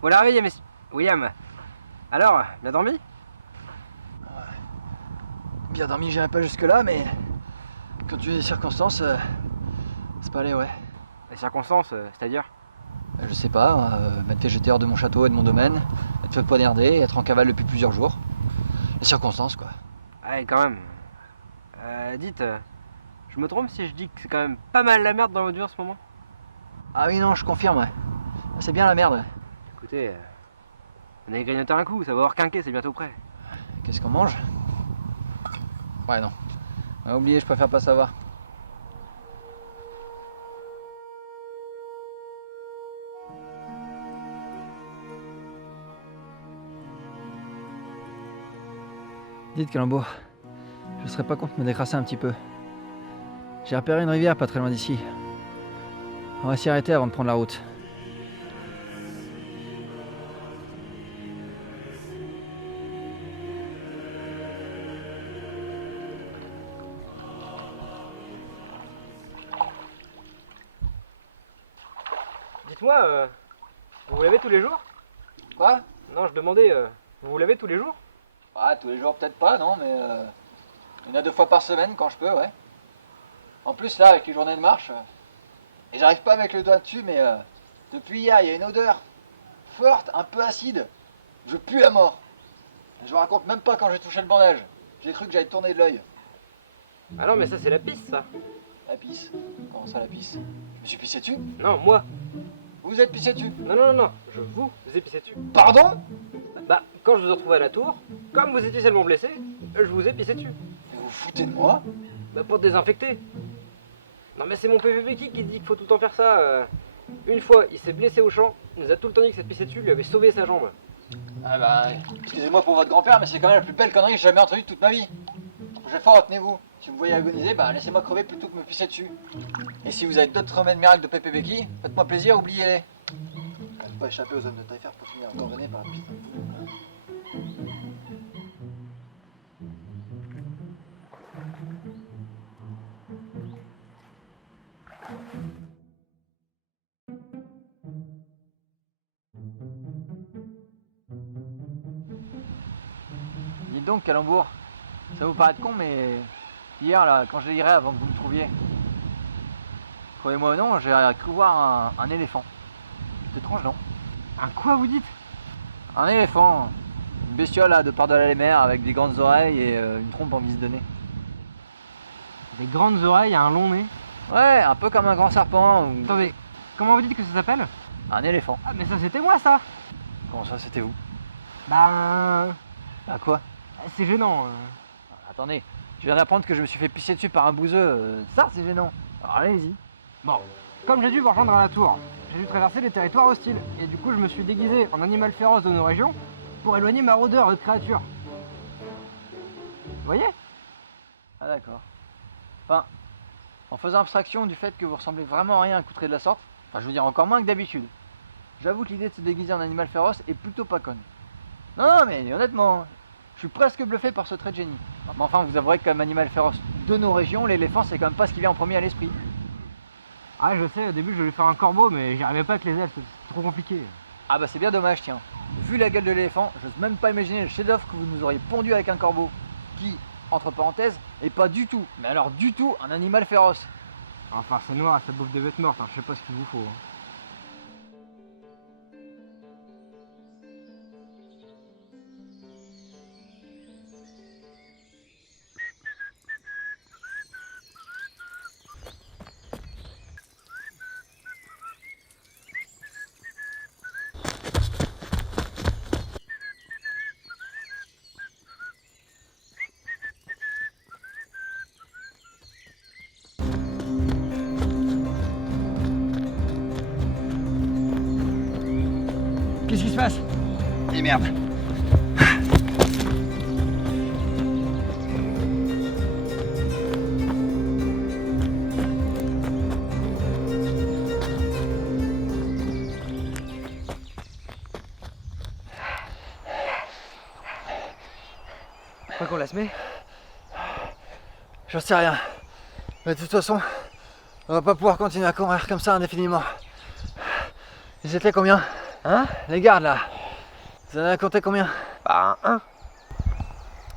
Voilà, réveillé, messieurs. William. Alors, bien dormi? Bien dormi, j'irai pas jusque là, mais quand tu es les circonstances, c'est pas allé, ouais. Les circonstances, c'est-à-dire? Je sais pas, m'être fait jeter hors de mon château et de mon domaine, être fait poignarder, être en cavale depuis plusieurs jours. Les circonstances, quoi. Ouais, quand même. Dites, je me trompe si je dis que c'est quand même pas mal la merde dans votre vie en ce moment? Ah oui, non, je confirme, ouais. C'est bien la merde. Écoutez, on a grignoté un coup, ça va avoir quinqué, c'est bientôt prêt. Qu'est-ce qu'on mange? Ouais, non. Oubliez, je préfère pas savoir. Dites, Calembour, je serais pas contre me décrasser un petit peu. J'ai repéré une rivière pas très loin d'ici. On va s'y arrêter avant de prendre la route. Dites-moi, vous vous lavez tous les jours? Quoi? Non, je demandais, vous vous lavez tous les jours? Ah, tous les jours peut-être pas, non, mais une à deux fois par semaine quand je peux, ouais. En plus là, avec les journées de marche, et j'arrive pas à mettre le doigt dessus, mais depuis hier, il y a une odeur forte, un peu acide. Je pue à mort. Je vous raconte même pas quand j'ai touché le bandage. J'ai cru que j'allais tourner de l'œil. Ah non, mais ça c'est la pisse, ça. La pisse? Comment ça la pisse? Je me suis pissé dessus? Non, moi. Vous vous êtes pissé dessus? Non, non, non, non, je vous ai pissé dessus. Pardon? Bah, quand je vous ai retrouvé à la tour, comme vous étiez seulement blessé, je vous ai pissé dessus. Mais vous vous foutez de moi? Bah, pour te désinfecter. Non, mais c'est mon PVP qui dit qu'il faut tout le temps faire ça. Une fois, il s'est blessé au champ, il nous a tout le temps dit que cette pissé dessus lui avait sauvé sa jambe. Ah bah, excusez-moi pour votre grand-père, mais c'est quand même la plus belle connerie que j'ai jamais entendue de toute ma vie. Prochaine fois, retenez-vous. Si vous voyez agoniser, bah laissez-moi crever plutôt que me pisser dessus. Et si vous avez d'autres remèdes miracles de Pépé Becky, faites-moi plaisir, oubliez-les. Faut pas échapper aux zones de taille pour finir encore gagné par la piste. Dites donc, Calembour, ça va vous paraître con, mais hier, là, quand je lirais avant que vous me trouviez, croyez-moi ou non, j'ai cru voir un éléphant. C'est étrange, non? Un quoi vous dites? Un éléphant, une bestiole là, de par-delà les mers, avec des grandes oreilles et une trompe en guise de nez. Des grandes oreilles, un long nez. Ouais, un peu comme un grand serpent ou Attendez, comment vous dites que ça s'appelle? un éléphant. Ah, mais ça c'était moi ça. Comment ça, c'était vous? Bah, Bah quoi? c'est gênant. Attendez, je viens d'apprendre que je me suis fait pisser dessus par un bouseux, ça c'est gênant. Alors allez-y. Bon, comme j'ai dû vous rejoindre à la tour, j'ai dû traverser les territoires hostiles. Et du coup, je me suis déguisé en animal féroce de nos régions pour éloigner ma rôdeur de créatures. Vous voyez? Ah d'accord. Enfin, en faisant abstraction du fait que vous ressemblez vraiment à rien accoutré de la sorte, enfin je veux dire encore moins que d'habitude, j'avoue que l'idée de se déguiser en animal féroce est plutôt pas conne. Non, mais honnêtement, je suis presque bluffé par ce trait de génie. Mais enfin, vous avouerez que comme animal féroce de nos régions, l'éléphant c'est quand même pas ce qui vient en premier à l'esprit. Ah, je sais, au début, je voulais faire un corbeau, mais j'y arrivais pas avec les ailes, c'est trop compliqué. Ah bah c'est bien dommage, tiens. Vu la gueule de l'éléphant, j'ose même pas imaginer le chef-d'œuvre que vous nous auriez pondu avec un corbeau, qui, entre parenthèses, est pas du tout, mais alors du tout, un animal féroce. Enfin, c'est noir, ça bouffe des bêtes mortes, hein, je sais pas ce qu'il vous faut. Qu'est-ce qui se passe? Eh merde. Quoi qu'on la se met? J'en sais rien. Mais de toute façon, on va pas pouvoir continuer à courir comme ça indéfiniment. Ils étaient combien? Hein? Les gardes là, vous en avez compté combien? Bah, un.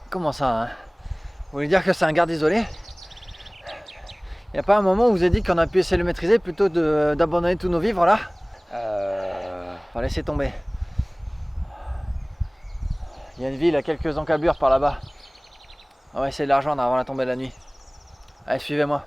Comment ça, hein? Vous voulez dire que c'est un garde isolé? Y a pas un moment où vous avez dit qu'on a pu essayer de le maîtriser plutôt d'abandonner tous nos vivres là? Enfin, laissez tomber. Il y a une ville à quelques encablures par là-bas. On va essayer de la rejoindre avant la tombée de la nuit. Allez, suivez-moi.